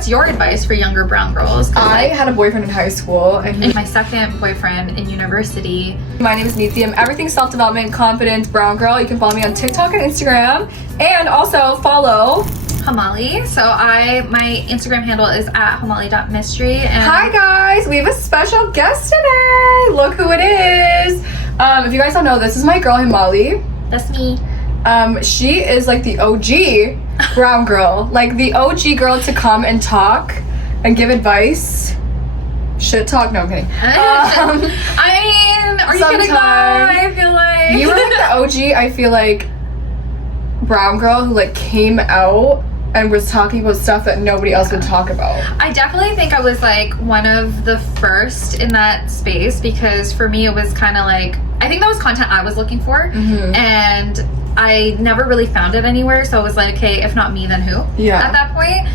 what's your advice for younger brown girls? I had a boyfriend in high school, and my second boyfriend in university. My name is Neeti. I'm everything self-development, confident brown girl. You can follow me on TikTok and Instagram, and also follow Hamali. So my Instagram handle is @hamali.mystery. And hi guys, we have a special guest today. Look who it is. If you guys don't know, this is my girl Hamali. That's me. She is like the OG brown girl, like the OG girl to come and talk and give advice. Shit talk, no I'm kidding. I mean, are you kidding though? I feel like you were like the OG, I feel like, brown girl who like came out and was talking about stuff that nobody else would talk about. I definitely think I was like one of the first in that space, because for me it was kind of like, I think that was content I was looking for, and I never really found it anywhere, so I was like, okay, if not me, then who? Yeah. At that point.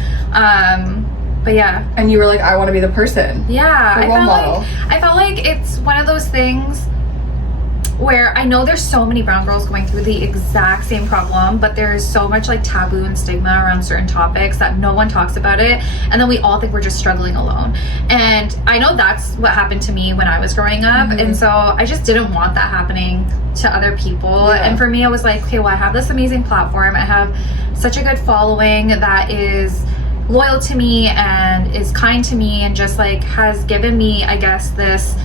But yeah. And you were like, I want to be the person. Yeah. The role model. I felt like it's one of those things where I know there's so many brown girls going through the exact same problem, but there's so much like taboo and stigma around certain topics that no one talks about it, and then we all think we're just struggling alone. And I know that's what happened to me when I was growing up, and so I just didn't want that happening to other people. And for me, I was like, okay, well, I have this amazing platform, I have such a good following that is loyal to me and is kind to me and just like has given me, I guess, this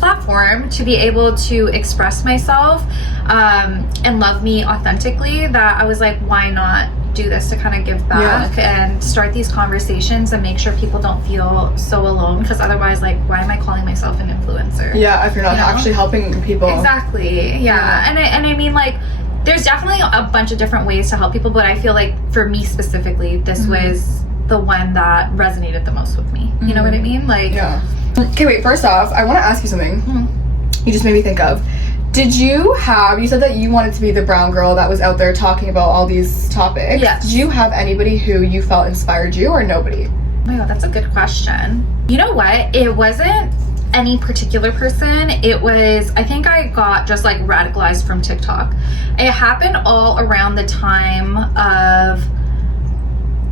platform to be able to express myself and love me authentically, that I was like, why not do this to kind of give back and start these conversations and make sure people don't feel so alone, because otherwise, like, why am I calling myself an influencer? Yeah, if you're not actually helping people. Exactly. Yeah. And I mean, like, there's definitely a bunch of different ways to help people, but I feel like for me specifically, this was the one that resonated the most with me. You know what I mean? Like, okay, wait, first off, I want to ask you something. You just made me think of. You said that you wanted to be the brown girl that was out there talking about all these topics. Yes. Did you have anybody who you felt inspired you, or nobody? Oh my god, that's a good question. You know what? It wasn't any particular person. It was, I think I got just like radicalized from TikTok. It happened all around the time of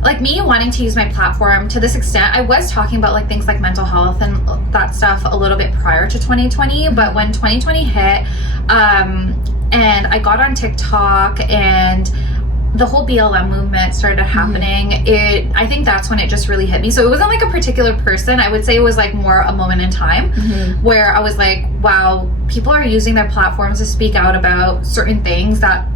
like me wanting to use my platform to this extent. I was talking about like things like mental health and that stuff a little bit prior to 2020, but when 2020 hit, and I got on TikTok and the whole BLM movement started happening, I think that's when it just really hit me. So it wasn't like a particular person. I would say it was like more a moment in time where I was like, wow, people are using their platforms to speak out about certain things that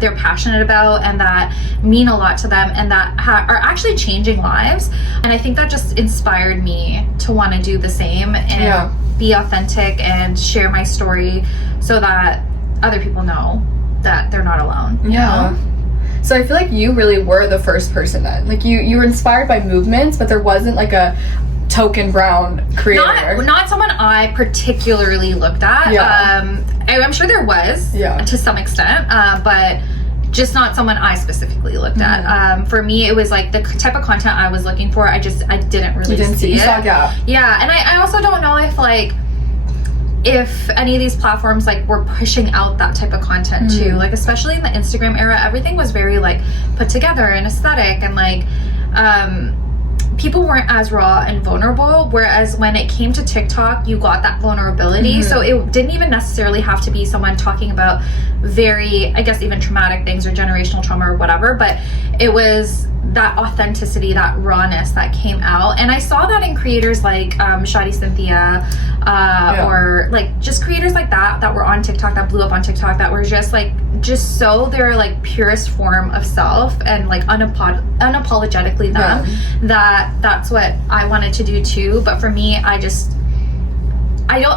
they're passionate about and that mean a lot to them and that are actually changing lives. And I think that just inspired me to want to do the same and be authentic and share my story so that other people know that they're not alone. You know? So I feel like you really were the first person then. Like you were inspired by movements, but there wasn't like a token brown creator. Not someone I particularly looked at. I'm sure there was to some extent, but just not someone I specifically looked at. For me, it was like the type of content I was looking for. I didn't really see it. You saw a gap. Yeah, and I also don't know if any of these platforms like were pushing out that type of content too. Like especially in the Instagram era, everything was very like put together and aesthetic, and like people weren't as raw and vulnerable, whereas when it came to TikTok, you got that vulnerability. So it didn't even necessarily have to be someone talking about very, I guess, even traumatic things or generational trauma or whatever, but it was that authenticity, that rawness that came out. And I saw that in creators like Shadi Cynthia, or like just creators like that were on TikTok, that blew up on TikTok, that were just so their like purest form of self and like unapologetically them. That's what I wanted to do too. But for me, I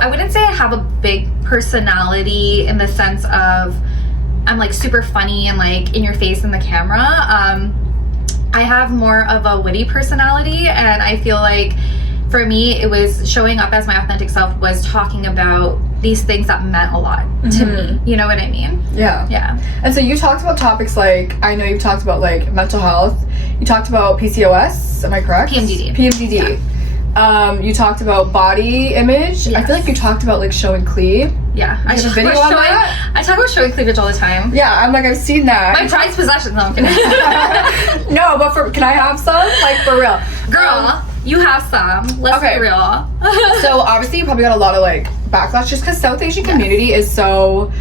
wouldn't say I have a big personality in the sense of I'm like super funny and like in your face in the camera. I have more of a witty personality, and I feel like for me it was showing up as my authentic self was talking about these things that meant a lot to me. You know what I mean? Yeah. And so you talked about topics like, I know you've talked about like mental health, you talked about PCOS, am I correct? PMDD. You talked about body image. I feel like you talked about like showing cleave. Yeah, I have a video on that? I talk about showing cleavage all the time. Yeah, I'm like, I've seen that. My prized possession. No, I'm kidding. No, but can I have some? Like, for real. Girl, you have some. Let's be real. So obviously you probably got a lot of like backlash just because South Asian community is so,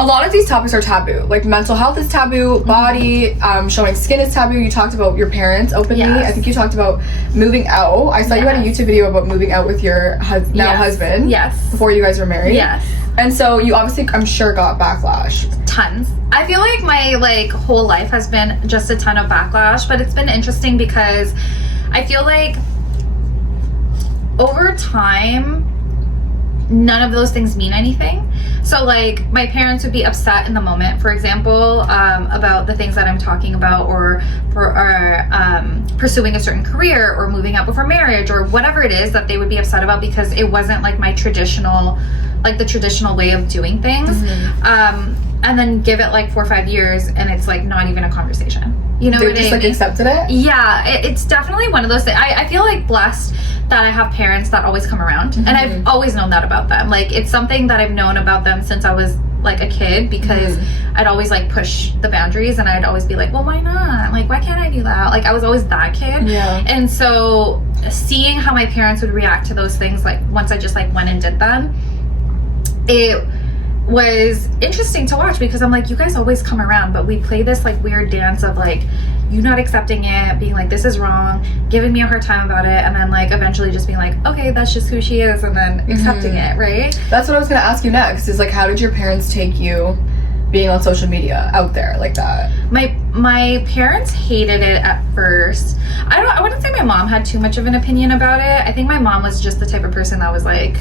a lot of these topics are taboo. Like mental health is taboo, body, showing skin is taboo. You talked about your parents openly. Yes. I think you talked about moving out. I saw you had a YouTube video about moving out with your husband. Yes. Before you guys were married. Yes. And so you obviously, I'm sure, got backlash. Tons. I feel like my like whole life has been just a ton of backlash, but it's been interesting because I feel like over time none of those things mean anything. So like my parents would be upset in the moment, for example, about the things that I'm talking about, or pursuing a certain career or moving out before marriage or whatever it is that they would be upset about because it wasn't like my traditional, like the traditional way of doing things. And then give it like 4 or 5 years and it's like not even a conversation. You know they what I just mean? Like accepted it? Yeah, it's definitely one of those things. I feel like blessed that I have parents that always come around, and I've always known that about them. Like it's something that I've known about them since I was like a kid, because I'd always like push the boundaries and I'd always be like, well, why not? Like, why can't I do that? Like I was always that kid. Yeah. And so seeing how my parents would react to those things, like once I just like went and did them, it was interesting to watch, because I'm like, you guys always come around, but we play this like weird dance of like you not accepting it, being like this is wrong, giving me a hard time about it, and then like eventually just being like, okay, that's just who she is, and then accepting it, right? That's what I was gonna ask you next, is like, how did your parents take you being on social media out there like that? My parents hated it at first. I wouldn't say my mom had too much of an opinion about it. I think my mom was just the type of person that was like,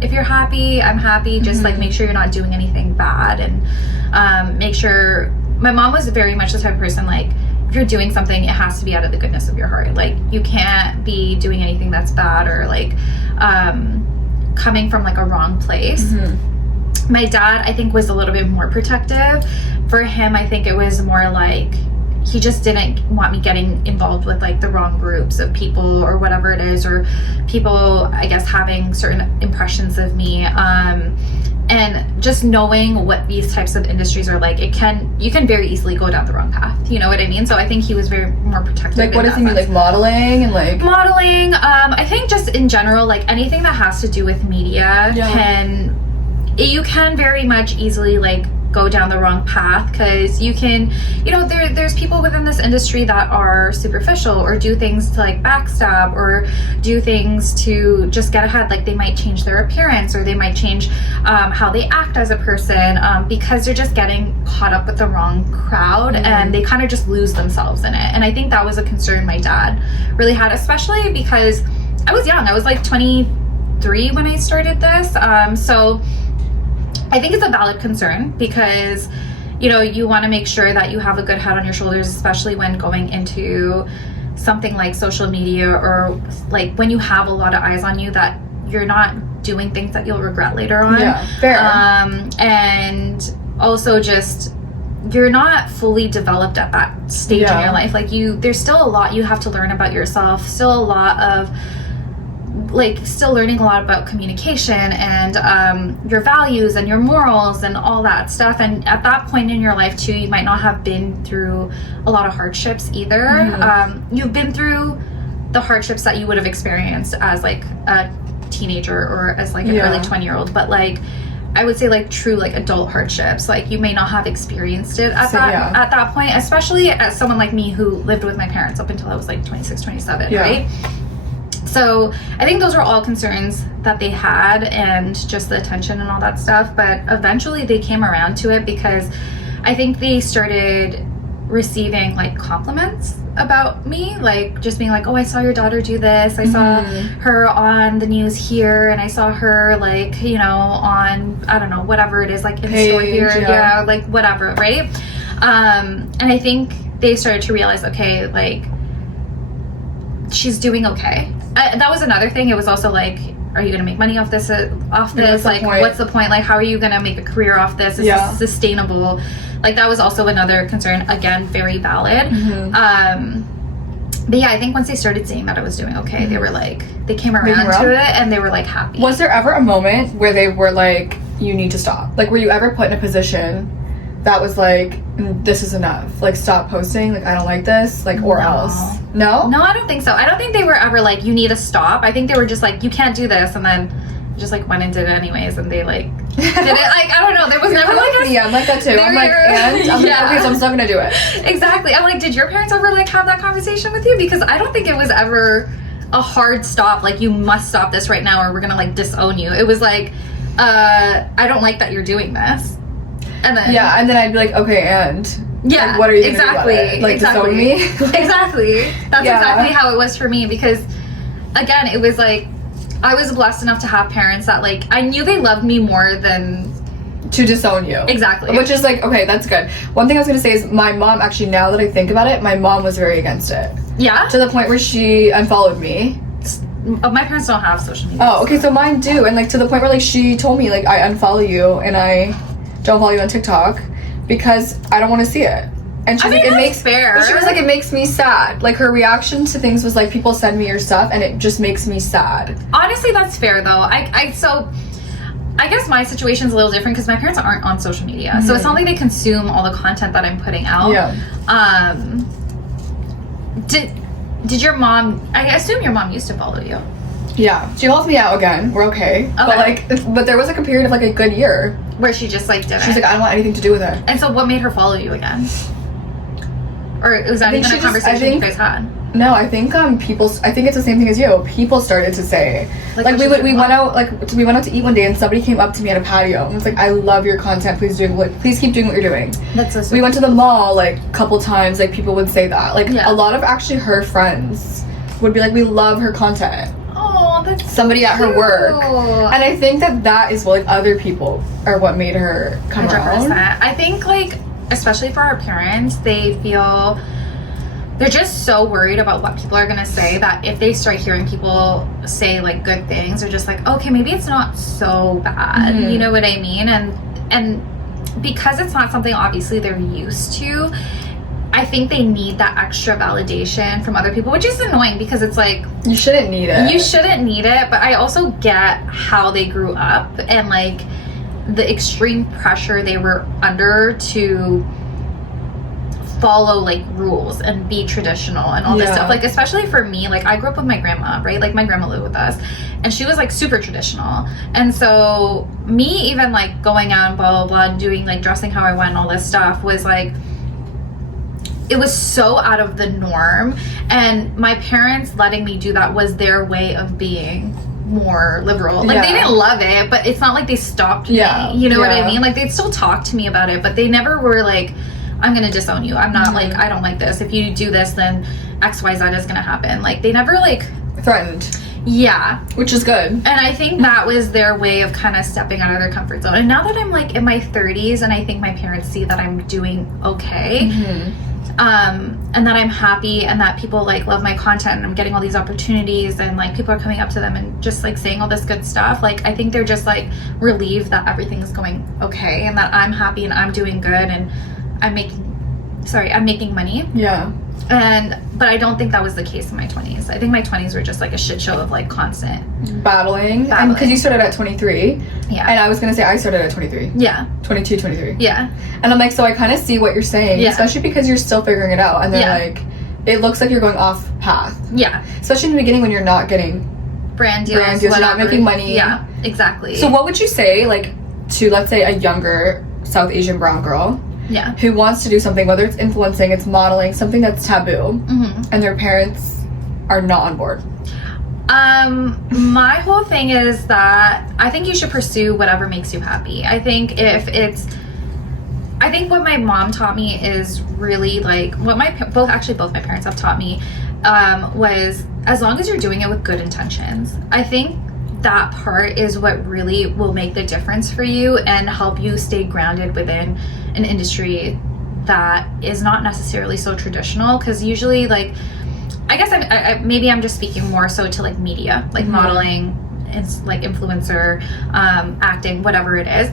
if you're happy, I'm happy. Just like make sure you're not doing anything bad, and make sure. My mom was very much the type of person like, if you're doing something, it has to be out of the goodness of your heart. Like you can't be doing anything that's bad or like coming from like a wrong place. My dad, I think, was a little bit more protective. For him, I think it was more like he just didn't want me getting involved with like the wrong groups of people or whatever it is, or people, I guess, having certain impressions of me. And just knowing what these types of industries are like, you can very easily go down the wrong path. You know what I mean? So I think he was very more protective. Like what does he mean? Like modeling and like modeling? I think just in general, like anything that has to do with media you can very much easily like go down the wrong path, because you can, you know, there's people within this industry that are superficial or do things to like backstab or do things to just get ahead. Like they might change their appearance, or they might change how they act as a person, because they're just getting caught up with the wrong crowd, and they kind of just lose themselves in it. And I think that was a concern my dad really had, especially because I was young. I was like 23 when I started this. So I think it's a valid concern, because, you know, you want to make sure that you have a good head on your shoulders, especially when going into something like social media, or like when you have a lot of eyes on you, that you're not doing things that you'll regret later on. Yeah, fair. And also just, you're not fully developed at that stage in your life. Like there's still a lot you have to learn about yourself, still a lot of like still learning a lot about communication and your values and your morals and all that stuff. And at that point in your life too, you might not have been through a lot of hardships either. You've been through the hardships that you would have experienced as like a teenager or as like an early 20-year-old, but like I would say like true like adult hardships, like you may not have experienced it at that point, especially as someone like me who lived with my parents up until I was like 26, 27, right? So I think those were all concerns that they had, and just the attention and all that stuff. But eventually they came around to it, because I think they started receiving like compliments about me, like just being like, oh, I saw your daughter do this, I saw her on the news here, and I saw her like, you know, on, I don't know, whatever it is, like in store here, like whatever, right? And I think they started to realize, okay, like she's doing okay. That was another thing. It was also like, are you going to make money off this? Like, what's the point? Like, how are you going to make a career off this? Is this sustainable? Like, that was also another concern. Again, very valid. But yeah, I think once they started seeing that I was doing okay, they were like, they came around to it and they were like happy. Was there ever a moment where they were like, you need to stop? Like, were you ever put in a position that was like, this is enough, like stop posting, like I don't like this, like, or else? No, I don't think so. I don't think they were ever like, you need to stop. I think they were just like, you can't do this, and then just like went and did it anyways, and they like did it. Like, I don't know, there was never like I'm like that too. I'm like, and I'm like, okay, so I'm still gonna do it. Exactly. I'm like, did your parents ever like have that conversation with you? Because I don't think it was ever a hard stop, like you must stop this right now or we're gonna like disown you. It was like, I don't like that you're doing this. And then and then I'd be like, okay, and like, what are you gonna do about it? Like disown me? Exactly. That's exactly how it was for me, because again, it was like I was blessed enough to have parents that like I knew they loved me more than to disown you. Exactly. Which is like, okay, that's good. One thing I was gonna say is my mom, actually, now that I think about it, my mom was very against it. Yeah? To the point where she unfollowed me. My parents don't have social media. Oh, okay, so mine do. And like to the point where like she told me like, I unfollow you and I don't follow you on TikTok because I don't want to see it. And she's like, it makes fair. She was like, it makes me sad. Like her reaction to things was like, people send me your stuff and it just makes me sad. Honestly, that's fair though. I guess my situation's a little different because my parents aren't on social media. Mm-hmm. So it's not like they consume all the content that I'm putting out. Yeah. Did your mom, I assume your mom used to follow you. Yeah. She calls me out again. We're okay. But there was like a period of like a good year where she just like didn't. She's like, I don't want anything to do with it. And so what made her follow you again? Or was that even a conversation you guys had? No, I think people. I think it's the same thing as you. People started to say, like we went out to eat one day, and somebody came up to me at a patio and was like, "I love your content. Please keep doing what you're doing." That's so sweet. We went to the mall like a couple times. Like people would say that. Like a lot of actually her friends would be like, "We love her content." Oh, that's somebody at her work, and I think that is what like other people are what made her come 100%. Around. I think like especially for our parents, they feel. They're just so worried about what people are going to say that if they start hearing people say like good things, they're just like, okay, maybe it's not so bad. Mm-hmm. You know what I mean? And because it's not something obviously they're used to, I think they need that extra validation from other people, which is annoying because it's like, you shouldn't need it. You shouldn't need it. But I also get how they grew up and like the extreme pressure they were under to follow like rules and be traditional and all this stuff, like especially for me, like I grew up with my grandma, right? Like my grandma lived with us and she was like super traditional, and so me even like going out and blah blah blah and doing like dressing how I went and all this stuff was like, it was so out of the norm, and my parents letting me do that was their way of being more liberal. Like they didn't love it, but it's not like they stopped me, you know what I mean? Like they'd still talk to me about it, but they never were like, I'm gonna disown you. I'm not like, I don't like this. If you do this, then XYZ is gonna happen. Like they never like threatened. Yeah. Which is good. And I think that was their way of kind of stepping out of their comfort zone. And now that I'm like in my 30s and I think my parents see that I'm doing okay, and that I'm happy and that people like love my content and I'm getting all these opportunities and like people are coming up to them and just like saying all this good stuff, like I think they're just like relieved that everything's going okay and that I'm happy and I'm doing good and I'm making money. Yeah. But I don't think that was the case in my 20s. I think my 20s were just like a shit show of like constant battling. And because you started at 23. Yeah. And I was going to say I started at 23. Yeah. 22, 23. Yeah. And I'm like, so I kind of see what you're saying, especially because you're still figuring it out. And then like, it looks like you're going off path. Yeah. Especially in the beginning when you're not getting brand deals, you're not making money. Yeah, exactly. So what would you say like to, let's say, a younger South Asian brown girl who wants to do something, whether it's influencing, it's modeling, something that's taboo, and their parents are not on board? My whole thing is that I think you should pursue whatever makes you happy. I think what my mom taught me is really like what both my parents have taught me, was as long as you're doing it with good intentions. I think that part is what really will make the difference for you and help you stay grounded within an industry that is not necessarily so traditional, because usually like I guess maybe I'm just speaking more so to like media, like modeling, it's like influencer, acting, whatever it is.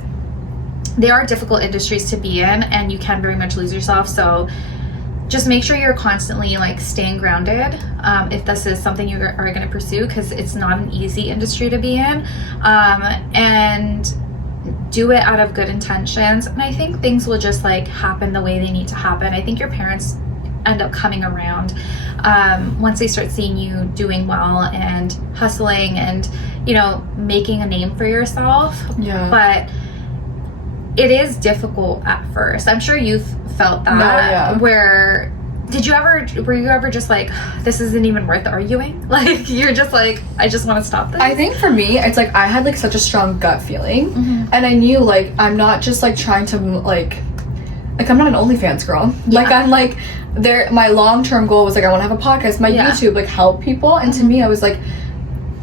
They are difficult industries to be in and you can very much lose yourself. So just make sure you're constantly like staying grounded if this is something you are going to pursue, because it's not an easy industry to be in, and do it out of good intentions. And I think things will just like happen the way they need to happen. I think your parents end up coming around once they start seeing you doing well and hustling and, you know, making a name for yourself. Yeah. But it is difficult at first. I'm sure you've felt that. Where were you ever just like, this isn't even worth arguing? Like, you're just like, I just want to stop this? I think for me, it's like I had like such a strong gut feeling, and I knew like I'm not just like trying to like I'm not an OnlyFans girl. Yeah. Like I'm like my long-term goal was like I want to have a podcast, my YouTube, like help people, and to me I was like,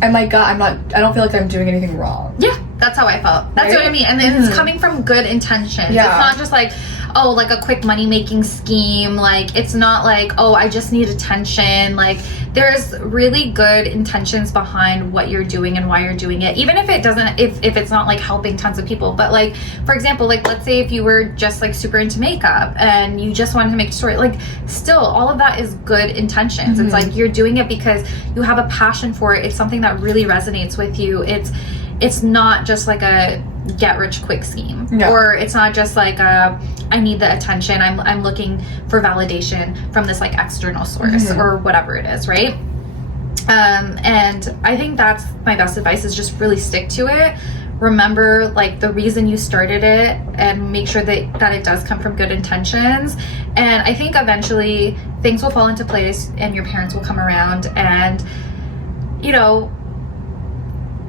and my gut, I don't feel like I'm doing anything wrong. Yeah, that's how I felt. That's what I mean. And then it's coming from good intentions. Yeah. It's not just like, oh, like a quick money-making scheme. Like, it's not like, oh, I just need attention. Like, there's really good intentions behind what you're doing and why you're doing it. Even if it doesn't, if it's not like helping tons of people. But like, for example, like let's say if you were just like super into makeup and you just wanted to make a story, like still all of that is good intentions. It's like you're doing it because you have a passion for it. It's something that really resonates with you. It's not just like a get rich quick scheme, or it's not just like I need the attention, I'm looking for validation from this like external source or whatever it is, right? And I think that's my best advice, is just really stick to it. Remember like the reason you started it, and make sure that it does come from good intentions. And I think eventually things will fall into place and your parents will come around, and you know,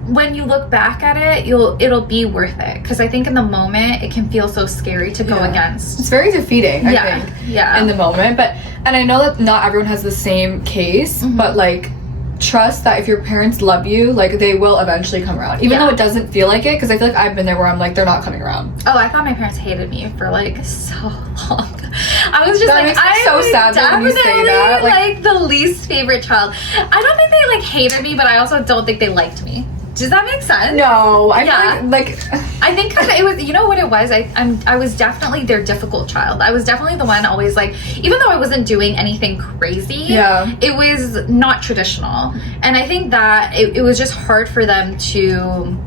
when you look back at it, it'll be worth it. Because I think in the moment it can feel so scary to go against. It's very defeating, I think, in the moment. And I know that not everyone has the same case, but like trust that if your parents love you, like they will eventually come around, even though it doesn't feel like it. Because I feel like I've been there where I'm like, they're not coming around. Oh, I thought my parents hated me for like so long. I was just that makes me so sad when you say that. Like the least favorite child. I don't think they like hated me, but I also don't think they liked me. Does that make sense? No, I feel like I think cause it was, you know what it was? I was definitely their difficult child. I was definitely the one always like, even though I wasn't doing anything crazy, it was not traditional. And I think that it was just hard for them to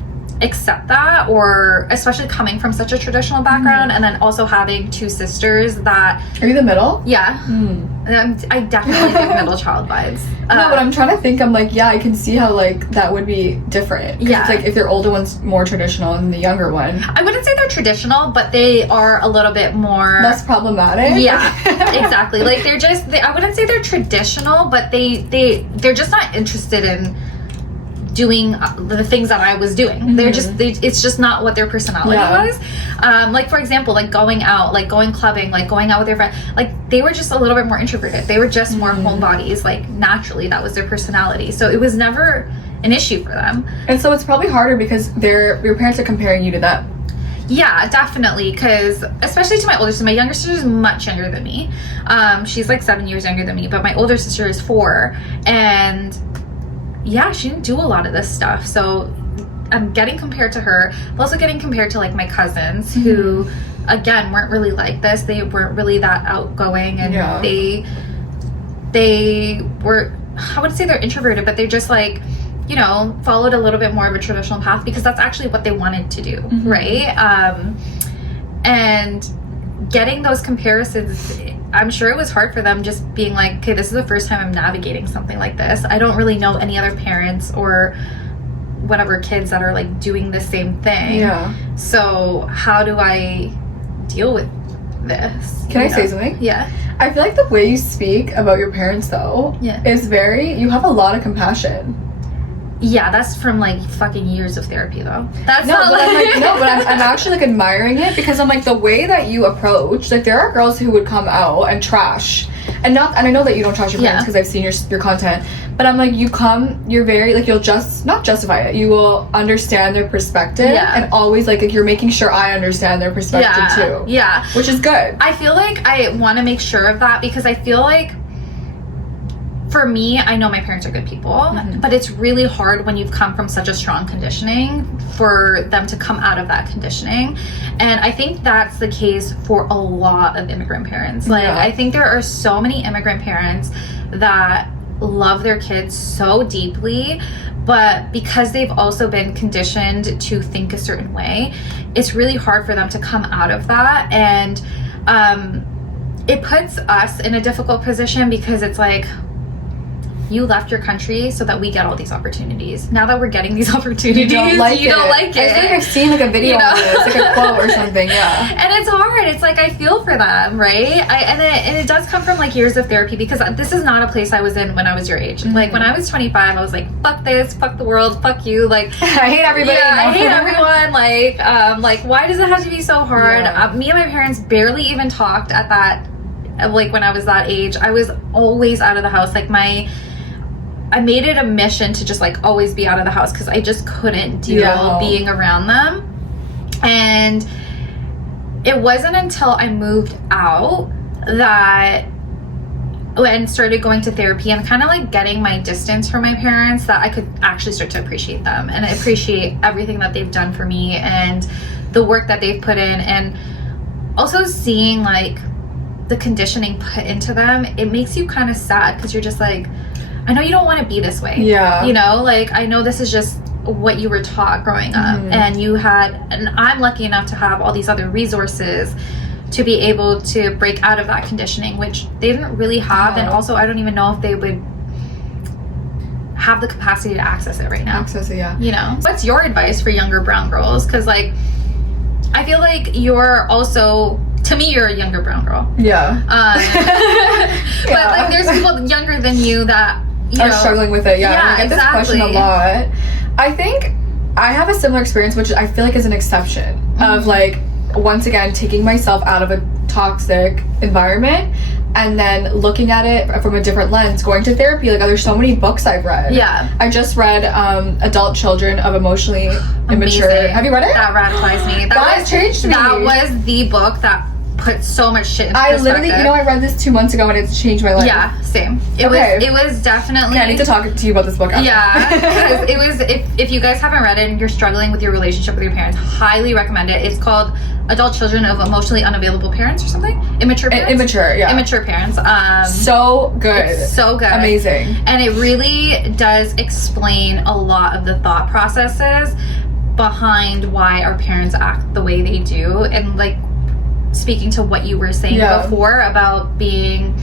accept that, or especially coming from such a traditional background, and then also having two sisters that... Are you the middle? Yeah. I definitely think middle child vibes. No, but I'm trying to think, I'm like, yeah, I can see how like that would be different. Yeah. It's like if their older one's more traditional and the younger one... I wouldn't say they're traditional, but they are a little bit more... less problematic? Yeah, exactly. Like they're just... I wouldn't say they're traditional, but they're just not interested in doing the things that I was doing. They're just it's just not what their personality was. Like for example, like going out, like going clubbing, like going out with their friends, like they were just a little bit more introverted. They were just more homebodies. Like naturally that was their personality, so it was never an issue for them. And so it's probably harder because your parents are comparing you to them. Yeah, definitely, because especially to my older sister. My younger sister is much younger than me. She's like 7 years younger than me, but my older sister is 4, and yeah, she didn't do a lot of this stuff. So I'm getting compared to her. I'm also getting compared to like my cousins who, again, weren't really like this. They weren't really that outgoing, and they were, I wouldn't say they're introverted, but they just like, you know, followed a little bit more of a traditional path because that's actually what they wanted to do, right? And getting those comparisons, I'm sure it was hard for them, just being like, okay, this is the first time I'm navigating something like this. I don't really know any other parents or whatever kids that are like doing the same thing. Yeah. So how do I deal with this? Can I say something? Yeah. I feel like the way you speak about your parents though is you have a lot of compassion. Yeah, that's from like fucking years of therapy though. That's I'm actually like admiring it, because I'm like, the way that you approach, like there are girls who would come out and trash, and I know that you don't trash your parents because I've seen your content, but I'm like, you're very like, you'll just not justify it, you will understand their perspective, and always like you're making sure I understand their perspective too. Yeah, which is good. I feel like I want to make sure of that, because I feel like for me, I know my parents are good people, but it's really hard when you've come from such a strong conditioning for them to come out of that conditioning. And I think that's the case for a lot of immigrant parents. Like, I think there are so many immigrant parents that love their kids so deeply, but because they've also been conditioned to think a certain way, it's really hard for them to come out of that. And it puts us in a difficult position because it's like, you left your country so that we get all these opportunities. Now that we're getting these opportunities, you don't like it. I think I've seen like a video on this, like a quote or something, And it's hard. It's like, I feel for them, right? And it does come from like years of therapy, because this is not a place I was in when I was your age. Like when I was 25, I was like, fuck this, fuck the world, fuck you. Like, I hate everybody. Yeah, I hate everyone. Like, why does it have to be so hard? Me and my parents barely even talked at that, like when I was that age. I was always out of the house. Like I made it a mission to just like always be out of the house because I just couldn't deal being around them. And it wasn't until I moved out and started going to therapy and kind of like getting my distance from my parents that I could actually start to appreciate them and appreciate everything that they've done for me and the work that they've put in, and also seeing like the conditioning put into them. It makes you kind of sad because you're just like, I know you don't want to be this way. You know, like, I know this is just what you were taught growing up, and I'm lucky enough to have all these other resources to be able to break out of that conditioning, which they didn't really have. And also, I don't even know if they would have the capacity to access it right now. You know? What's your advice for younger brown girls? Because, like, I feel like you're also... To me, you're a younger brown girl. But like, there's people younger than you that are struggling with it. I get this question a lot. I think I have a similar experience, which I feel like is an exception of like, once again, taking myself out of a toxic environment and then looking at it from a different lens, going to therapy. Like, there's so many books I've read. I just read Adult Children of Emotionally Immature. Have you read it? That radicalized me. That changed me. That was the book that put so much shit into perspective. Literally, you know, I read this 2 months ago and it's changed my life. Same. It was definitely... I need to talk to you about this book after. Because it was, if you guys haven't read it and you're struggling with your relationship with your parents, highly recommend it. It's called Adult Children of Emotionally Unavailable Parents or something? Immature parents? Immature parents. So good. It's so good. Amazing. And it really does explain a lot of the thought processes behind why our parents act the way they do. And like, speaking to what you were saying before about being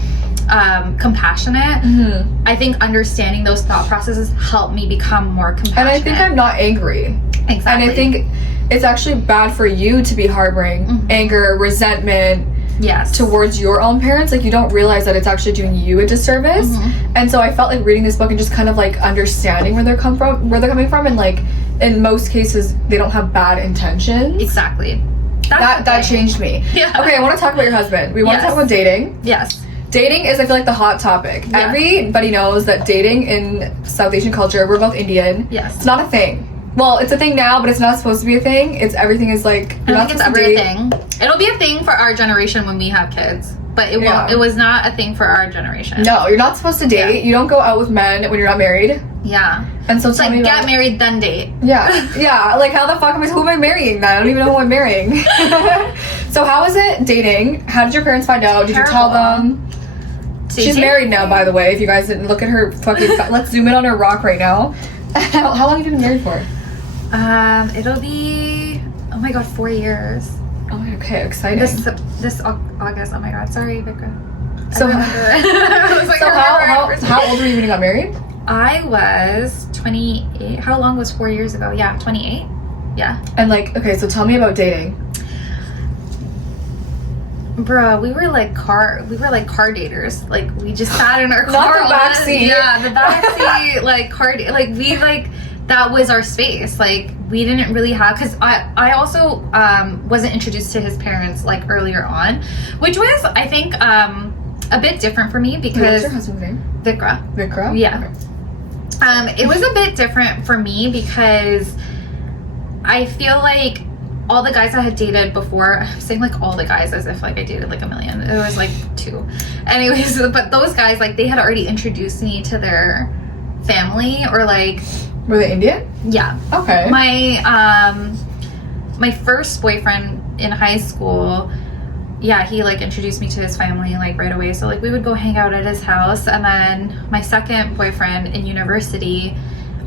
compassionate, I think understanding those thought processes helped me become more compassionate. And I think I'm not angry. Exactly. And I think it's actually bad for you to be harboring anger, resentment towards your own parents. Like, you don't realize that it's actually doing you a disservice. And so I felt like reading this book and just kind of like understanding where they're coming from, and like in most cases they don't have bad intentions. Exactly. That changed me. Okay, I want to talk about your husband. We want to talk about dating. Dating is, I feel like, the hot topic. Everybody knows that dating in South Asian culture, we're both Indian. It's not a thing. Well, it's a thing now, but it's not supposed to be a thing. Everything is like, I don't think it's ever a thing. It'll be a thing for our generation when we have kids, but it won't. It was not a thing for our generation. No, you're not supposed to date. You don't go out with men when you're not married. And so it's like, get married, then date. Like, how the fuck who am I marrying then? I don't even know who I'm marrying. So how is it dating? How did your parents find out? Did you tell them? She's married now, by the way. If you guys didn't look at her fucking... Let's zoom in on her rock right now. How long have you been married for? It'll be... Oh my god, 4 years. Oh, okay, exciting. This August. Oh my god, sorry, Vikra. So, how old were you when you got married? I was 28. How long was 4 years ago? 28. And like, okay, so tell me about dating. Bro, we were like car daters. Like, we just sat in our car. Not the backseat. The backseat, like car. That was our space. Like, we didn't really have, because I also wasn't introduced to his parents like earlier on, which was, I think, a bit different for me because... What's your husband's name? Vikra. Yeah. Okay. It was a bit different for me because I feel like all the guys I had dated before, I'm saying like all the guys as if like I dated like a million. It was like 2. Anyways, but those guys, like they had already introduced me to their family, or like... Were they Indian? Yeah. Okay. My first boyfriend in high school, yeah, he like introduced me to his family like right away. So like we would go hang out at his house. And then my second boyfriend in university,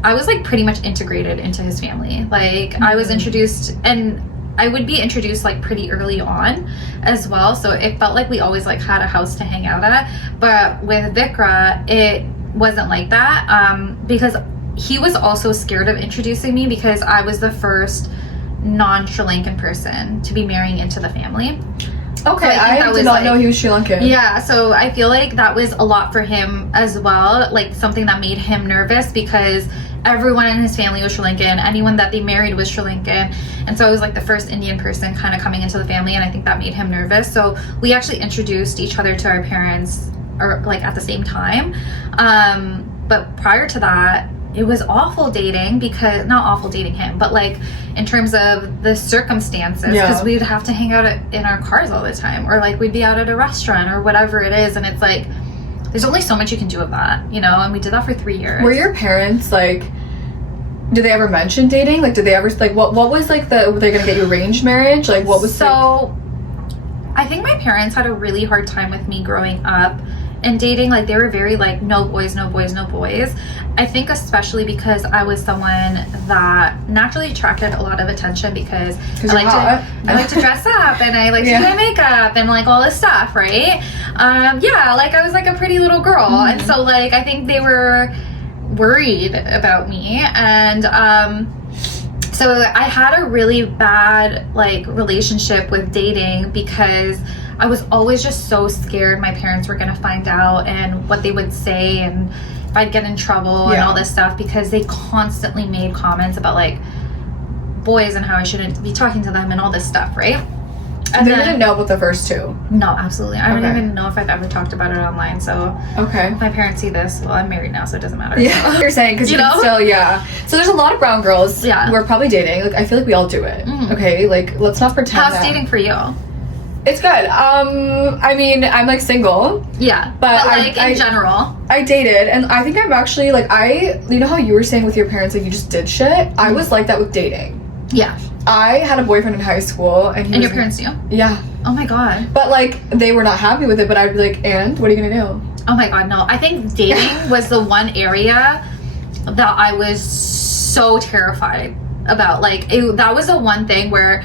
I was like pretty much integrated into his family. Like I was introduced, and I would be introduced like pretty early on as well. So it felt like we always like had a house to hang out at. But with Vikra, it wasn't like that, because he was also scared of introducing me because I was the first non-Sri Lankan person to be marrying into the family. Okay, So I did not know he was Sri Lankan. Yeah, so I feel like that was a lot for him as well, like something that made him nervous because everyone in his family was Sri Lankan, anyone that they married was Sri Lankan, and so I was like the first Indian person kind of coming into the family, and I think that made him nervous. So we actually introduced each other to our parents, or like at the same time, but prior to that, it was awful dating, because not awful dating him, but like in terms of the circumstances, because we'd have to hang out in our cars all the time, or like we'd be out at a restaurant or whatever it is, and it's like there's only so much you can do with that, you know. And we did that for 3 years. Were your parents like, did they ever mention dating? Like, did they ever like what was like were they gonna get you arranged marriage? Like, what was so? I think my parents had a really hard time with me growing up and dating. Like they were very like, no boys, no boys, no boys. I think especially because I was someone that naturally attracted a lot of attention, because I like to dress up, and I like to do my makeup and like all this stuff, right? Yeah, like I was like a pretty little girl, and so like I think they were worried about me, and so I had a really bad like relationship with dating, because I was always just so scared my parents were gonna find out and what they would say, and if I'd get in trouble and all this stuff, because they constantly made comments about like boys and how I shouldn't be talking to them and all this stuff, right? And they didn't know about the first 2? No, absolutely. I don't even know if I've ever talked about it online, so if my parents see this, well, I'm married now, so it doesn't matter. Yeah, so. You're saying, because you can still, so there's a lot of brown girls who are probably dating. Like, I feel like we all do it, okay? Like, let's not pretend How's dating for you? It's good. I mean, I'm like single. Yeah, but like in general. I dated, and I think I'm actually like, you know how you were saying with your parents, like you just did shit? I was like that with dating. Yeah. I had a boyfriend in high school, and your parents knew? Yeah. Oh my god. But like, they were not happy with it, but I'd be like, and? What are you gonna do? Oh my god, no. I think dating was the one area that I was so terrified about. Like, that was the one thing where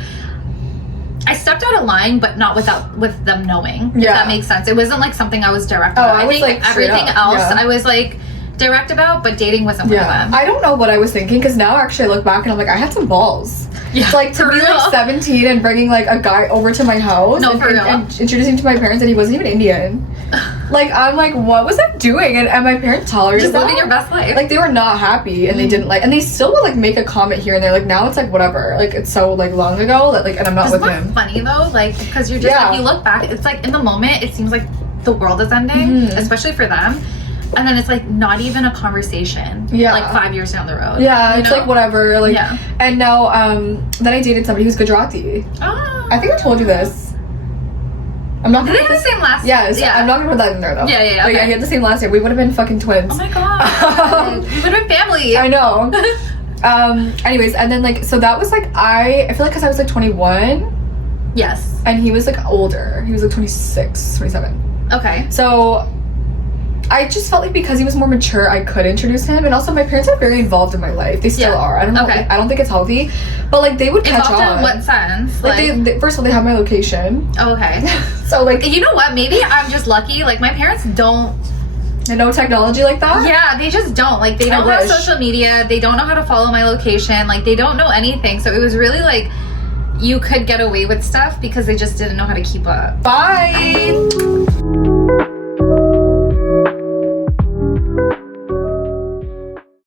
I stepped out of line, but not with them knowing. If that makes sense. It wasn't like something I was direct about. I think like everything else I was like direct about, but dating wasn't one of them. I don't know what I was thinking, because now actually I look back and I'm like, I had some balls. Yeah, like to be like 17 and bringing like a guy over to my house and introducing to my parents, and he wasn't even Indian. Like, I'm like, what was I doing? And my parents tolerated just living your best life. Like, they were not happy, and they didn't like, and they still would like make a comment here and there. Like, now it's like whatever. Like, it's so like long ago that like, and I'm not with him. Funny though, like, because you're just like, you look back, it's like in the moment it seems like the world is ending, especially for them. And then it's like not even a conversation. Yeah. Like 5 years down the road. Yeah, it's like whatever. Like, and now then I dated somebody who's Gujarati. Oh. I think I told you this. I'm not. Did they have the same last name? Yes. Yeah. I'm not gonna put that in there though. Yeah. Okay. Yeah, he had the same last name. We would have been fucking twins. Oh my god. We would have been family. I know. Anyways, and then like, so that was like, I feel like because I was like 21. Yes. And he was like older. He was like 26, 27. Okay. So I just felt like because he was more mature, I could introduce him, and also my parents are very involved in my life. They still are. I don't know. I don't think it's healthy, but like they would catch on. In what sense? Like they first of all, they have my location. Okay. So like, you know what? Maybe I'm just lucky. Like my parents don't. They know technology like that? Yeah, they just don't. Like they don't have social media. They don't know how to follow my location. Like they don't know anything. So it was really like you could get away with stuff because they just didn't know how to keep up. Bye.